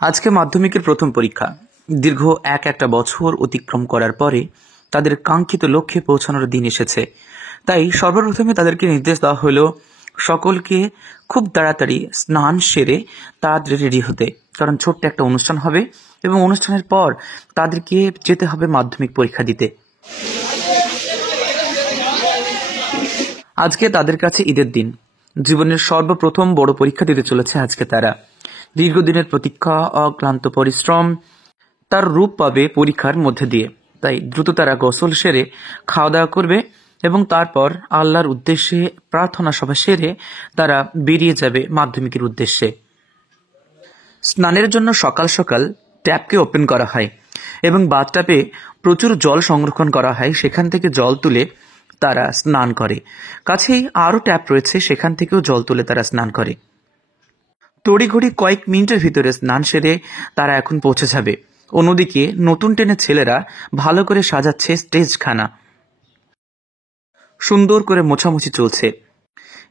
আজকে মাধ্যমিকের প্রথম পরীক্ষা। দীর্ঘ একটা বছর অতিক্রম করার পরে তাদের কাঙ্ক্ষিত লক্ষ্যে পৌঁছানোর দিন এসেছে। তাই সর্বপ্রথমে তাদেরকে নির্দেশ দেওয়া হলো সকলকে খুব তাড়াতাড়ি স্নান সেরে তাড়াতাড়ি রেডি হতে, কারণ ছোট্ট একটা অনুষ্ঠান হবে এবং অনুষ্ঠানের পর তাদেরকে যেতে হবে মাধ্যমিক পরীক্ষা দিতে। আজকে তাদের কাছে ঈদের দিন, জীবনের সর্বপ্রথম বড় পরীক্ষা দিতে চলেছে আজকে তারা। দীর্ঘদিনের প্রতীক্ষা, অক্লান্ত পরিশ্রম তার রূপ পাবে পরীক্ষার মধ্যে দিয়ে। তাই দ্রুত তারা গোসল সেরে খাওয়া দাওয়া করবে এবং তারপর আল্লাহর উদ্দেশ্যে প্রার্থনা সভা সেরে তারা বেরিয়ে যাবে মাধ্যমিকের উদ্দেশ্যে। স্নানের জন্য সকাল সকাল ট্যাপকে ওপেন করা হয় এবং বাথটাবে প্রচুর জল সংরক্ষণ করা হয়। সেখান থেকে জল তুলে তারা স্নান করে। কাছেই আরও ট্যাপ রয়েছে, সেখান থেকেও জল তুলে তারা স্নান করে। তড়িঘড়ি কয়েক মিনিটের ভিতরে স্নান সেরে তারা এখন পৌঁছে যাবে। অন্যদিকে নতুন টেনের ছেলেরা ভালো করে সাজাচ্ছে স্টেজখানা। সুন্দর করে মোছামুছি চলছে।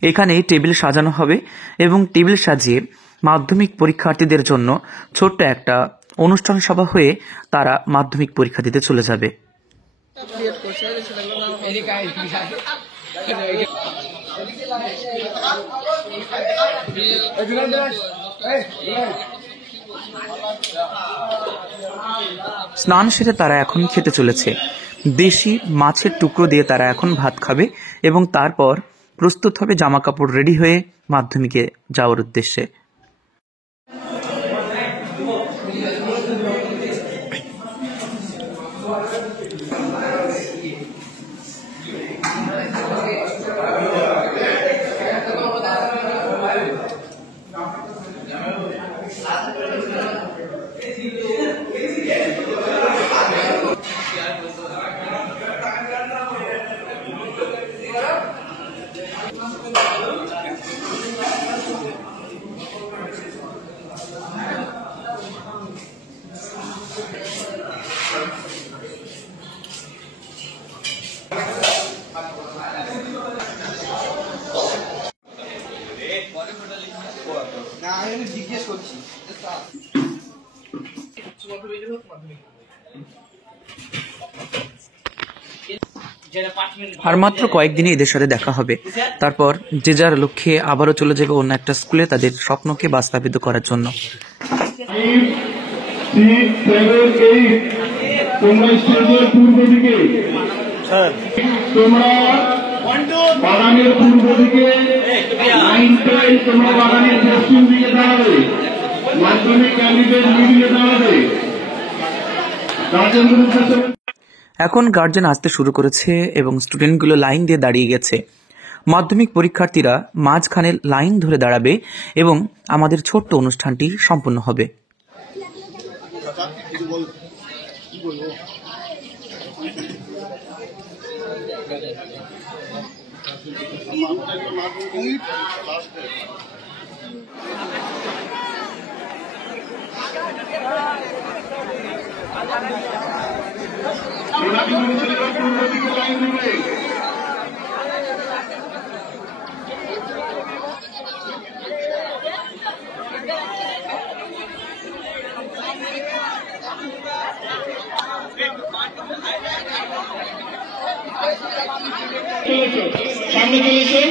এখানে টেবিল সাজানো হবে এবং টেবিল সাজিয়ে মাধ্যমিক পরীক্ষার্থীদের জন্য ছোট্ট একটা অনুষ্ঠান সভা হয়ে তারা মাধ্যমিক পরীক্ষা দিতে চলে যাবে। স্নান সেরে তারা এখন খেতে চলেছে। দেশি মাছের টুকরো দিয়ে তারা এখন ভাত খাবে এবং তারপর প্রস্তুত হবে জামা কাপড় রেডি হয়ে মাধ্যমিকে যাওয়ার উদ্দেশ্যে। আর মাত্র কয়েকদিনে এদের সাথে দেখা হবে। তারপর যে যার লক্ষ্যে আবারও চলে যাবে অন্য একটা স্কুলে তাদের স্বপ্নকে বাস্তবায়িত করার জন্য। এখন গার্জেন আসতে শুরু করেছে এবং স্টুডেন্টগুলো লাইন দিয়ে দাঁড়িয়ে গেছে। মাধ্যমিক পরীক্ষার্থীরা মাঝখানে লাইন ধরে দাঁড়াবে এবং আমাদের ছোট্ট অনুষ্ঠানটি সম্পন্ন হবে। সামনে চলেছে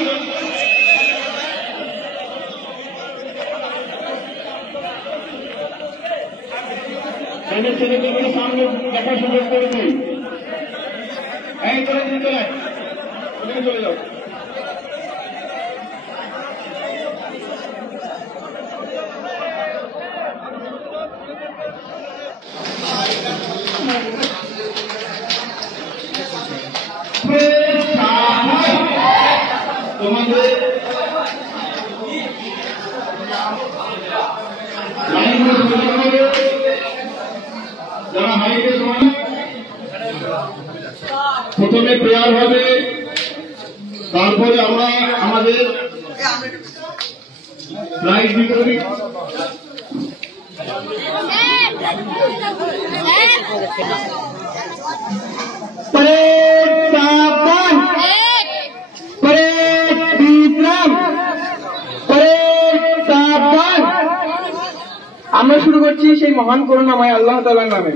ছেলেদের সামনে দেখার সুযোগ করে দিই। এই চলে চলে যাও। তোমাদের যারা হাইটে সময় প্রথমে প্রেয়ার হবে, তারপরে আমরা আমাদের প্রাইজ বিতরণী আমরা শুরু করছি সেই মহান করুণাময় আল্লাহ তাআলার নামে।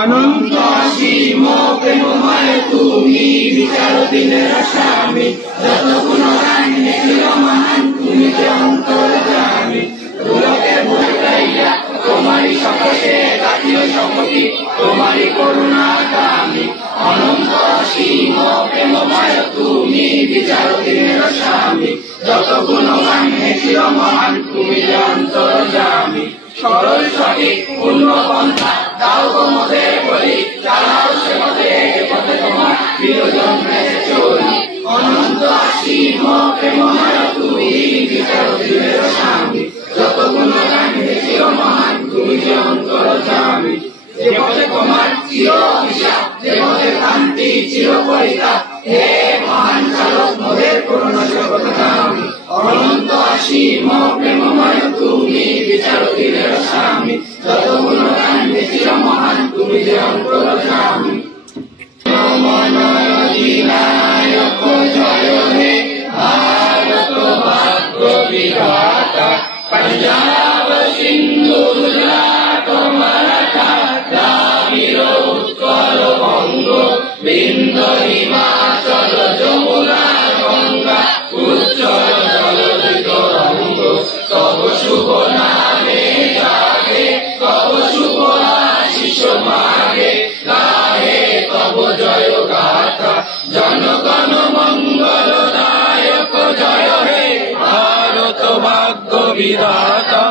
অনন্ত অসীম প্রেমময় তুমি, বিচার দিনের স্বামী, যত গুণগান নিখিল মহান তুমি যে অন্তর্যামী। দুলকে ভুলাইয়া তোমারই শপথে জাতীয় শপথি, তোমারই করুণা কামী। অনন্ত অসীম প্রেমময় তুমি, বিচার দিনের স্বামী, যত গুণগান নিখিল মহান তুমি যে অন্তর্যামী। সরল সঠিক পূর্ণ পন্থা দাও গো মোদের বলি, চালাও সে পথে পথে তোমার বিরোজন চলি। অনন্ত অসীম প্রেমময় তুমি, বিচার দিনের স্বামী, যত গুণগান নিখিল মহান তুমি যে অন্তর্যামী। যে পথে তোমার চির হিসাব, যে পথে শান্তি চির পরিতাপ, হে মহান চালক মোদের করুণা জগৎগামী। অনন্ত অসীম প্রেমময় তুমি, বিচার দিনের স্বামী, যত গুণগান নিখিল মহান তুমি যে অন্তর্যামী। অধিনায়ক জয় হে ভারত ভাগ্য বিধাতা, পঞ্জাব সিন্ধু গুজরাট মারাঠা, দ্রাবিড় উৎকল বঙ্গ, বিন্ধ্য হিমাচল যমুনা গঙ্গা, উজ্জ্বল জলধিত রঙ্গ। তব শুভ নামে জাগে, তব শুভ আশিস মাগে, গাহে তব জয় গাথা, জনগণ মঙ্গলদায়ক জয় হে ভারত ভাগ্য বিধাতা।